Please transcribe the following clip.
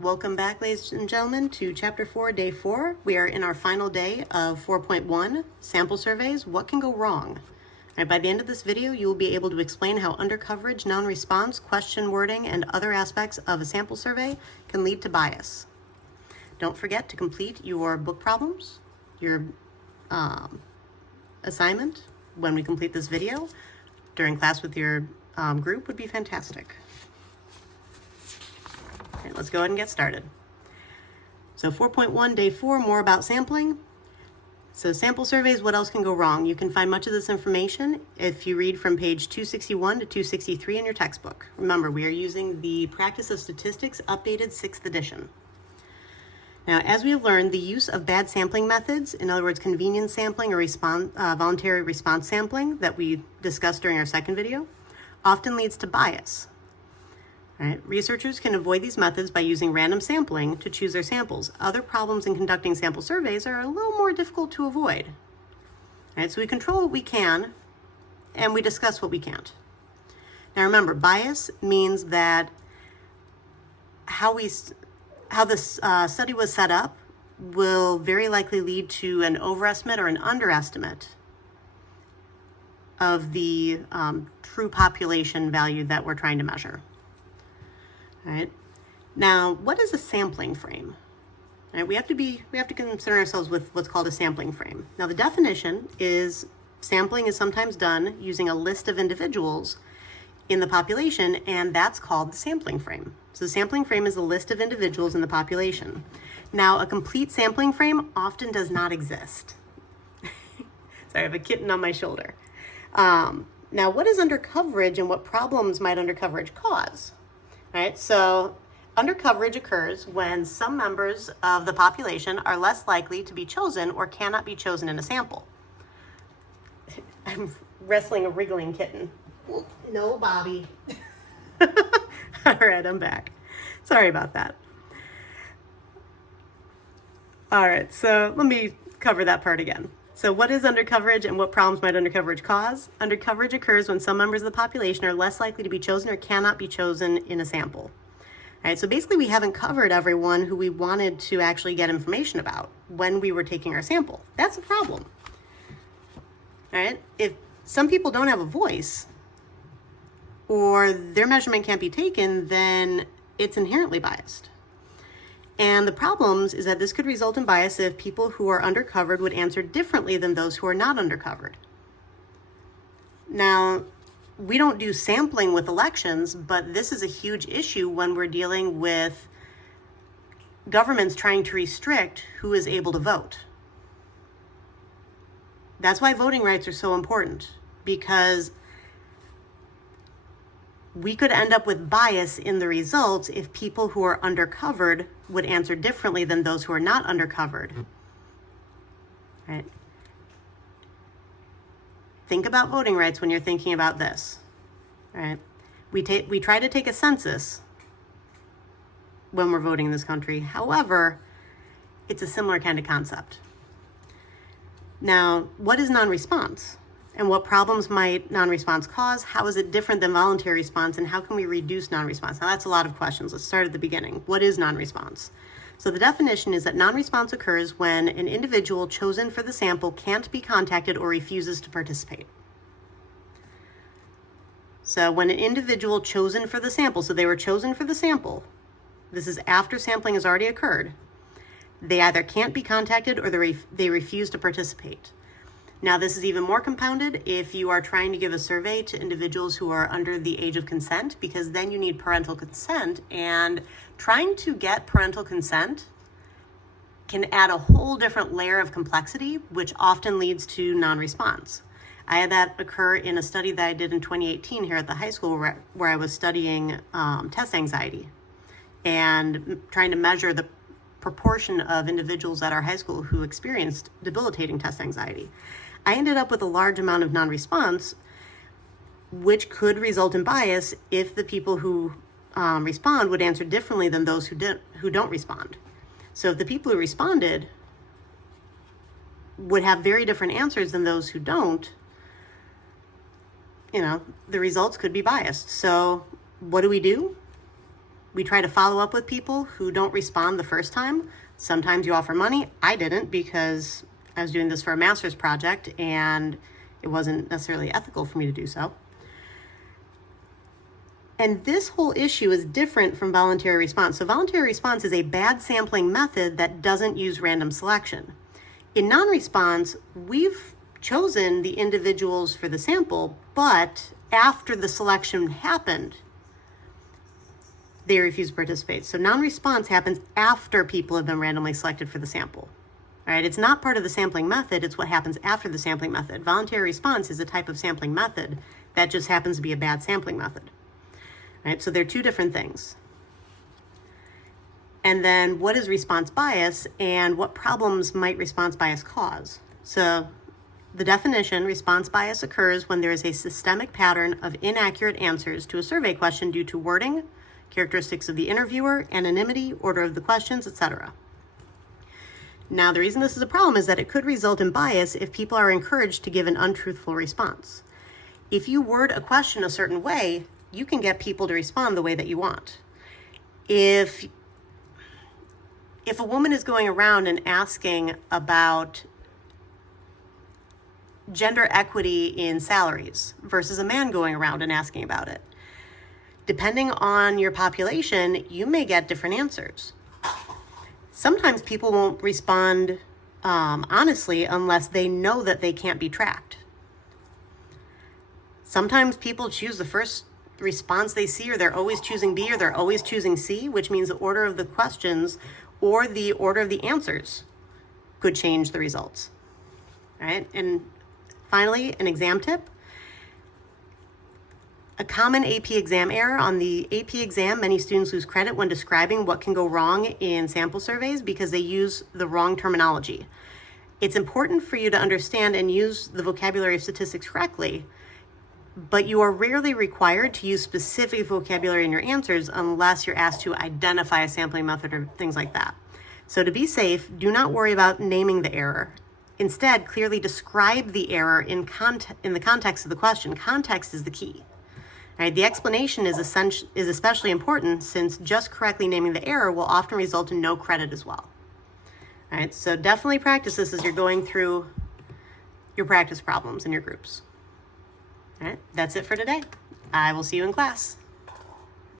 Welcome back, ladies and gentlemen, to Chapter 4, Day 4. We are in our final day of 4.1, Sample Surveys, What Can Go Wrong? All right, by the end of this video, you will be able to explain how undercoverage, non-response, question wording, and other aspects of a sample survey can lead to bias. Don't forget to complete your book problems, your assignment when we complete this video. During class with your group would be fantastic. Okay, let's go ahead and get started. So 4.1, Day 4, more about sampling. So sample surveys, what else can go wrong? You can find much of this information if you read from page 261 to 263 in your textbook. Remember, we are using the Practice of Statistics Updated 6th edition. Now, as we have learned, the use of bad sampling methods, in other words, convenience sampling or voluntary response sampling that we discussed during our second video, often leads to bias. Right. Researchers can avoid these methods by using random sampling to choose their samples. Other problems in conducting sample surveys are a little more difficult to avoid. Right, so we control what we can, and we discuss what we can't. Now remember, bias means that how this study was set up will very likely lead to an overestimate or an underestimate of the true population value that we're trying to measure. All right. Now, what is a sampling frame? All right, we have to concern ourselves with what's called a sampling frame. Now, the definition is sampling is sometimes done using a list of individuals in the population, and that's called the sampling frame. So the sampling frame is a list of individuals in the population. Now, a complete sampling frame often does not exist. Sorry, I have a kitten on my shoulder. Now, what is undercoverage and what problems might undercoverage cause? Right, so undercoverage occurs when some members of the population are less likely to be chosen or cannot be chosen in a sample. I'm wrestling a wriggling kitten. No, Bobby. All right, I'm back. Sorry about that. All right, so let me cover that part again. So what is undercoverage and what problems might undercoverage cause? Undercoverage occurs when some members of the population are less likely to be chosen or cannot be chosen in a sample. All right, so basically we haven't covered everyone who we wanted to actually get information about when we were taking our sample. That's a problem. All right, if some people don't have a voice or their measurement can't be taken, then it's inherently biased. And the problems is that this could result in bias if people who are undercovered would answer differently than those who are not undercovered. Now, we don't do sampling with elections, but this is a huge issue when we're dealing with governments trying to restrict who is able to vote. That's why voting rights are so important, because we could end up with bias in the results if people who are undercovered would answer differently than those who are not undercovered. Right? Think about voting rights when you're thinking about this. Right? We try to take a census when we're voting in this country. However, it's a similar kind of concept. Now, what is non-response? And what problems might non-response cause? How is it different than voluntary response? And how can we reduce non-response? Now, that's a lot of questions. Let's start at the beginning. What is non-response? So the definition is that non-response occurs when an individual chosen for the sample can't be contacted or refuses to participate. So when an individual chosen for the sample, so they were chosen for the sample, this is after sampling has already occurred, they either can't be contacted or they refuse to participate. Now, this is even more compounded if you are trying to give a survey to individuals who are under the age of consent, because then you need parental consent, and trying to get parental consent can add a whole different layer of complexity, which often leads to non-response. I had that occur in a study that I did in 2018 here at the high school where I was studying test anxiety and trying to measure the proportion of individuals at our high school who experienced debilitating test anxiety. I ended up with a large amount of non-response, which could result in bias if the people who respond would answer differently than those who don't respond. So if the people who responded would have very different answers than those who don't, the results could be biased. So what do? We try to follow up with people who don't respond the first time. Sometimes you offer money. I didn't because I was doing this for a master's project and it wasn't necessarily ethical for me to do so. And this whole issue is different from voluntary response. So voluntary response is a bad sampling method that doesn't use random selection. In non-response, we've chosen the individuals for the sample, but after the selection happened, they refuse to participate. So non-response happens after people have been randomly selected for the sample. All right, it's not part of the sampling method, it's what happens after the sampling method. Voluntary response is a type of sampling method that just happens to be a bad sampling method. All right, so they're two different things. And then what is response bias and what problems might response bias cause? So the definition, response bias occurs when there is a systemic pattern of inaccurate answers to a survey question due to wording, characteristics of the interviewer, anonymity, order of the questions, etc. Now, the reason this is a problem is that it could result in bias if people are encouraged to give an untruthful response. If you word a question a certain way, you can get people to respond the way that you want. If a woman is going around and asking about gender equity in salaries versus a man going around and asking about it, depending on your population, you may get different answers. Sometimes people won't respond honestly unless they know that they can't be tracked. Sometimes people choose the first response they see, or they're always choosing B, or they're always choosing C, which means the order of the questions or the order of the answers could change the results. All right, and finally, an exam tip. A common AP exam error. On the AP exam, many students lose credit when describing what can go wrong in sample surveys because they use the wrong terminology. It's important for you to understand and use the vocabulary of statistics correctly, but you are rarely required to use specific vocabulary in your answers unless you're asked to identify a sampling method or things like that. So to be safe, do not worry about naming the error. Instead, clearly describe the error in the context of the question. Context is the key. All right, the explanation is especially important since just correctly naming the error will often result in no credit as well. All right, so definitely practice this as you're going through your practice problems in your groups. All right, that's it for today. I will see you in class.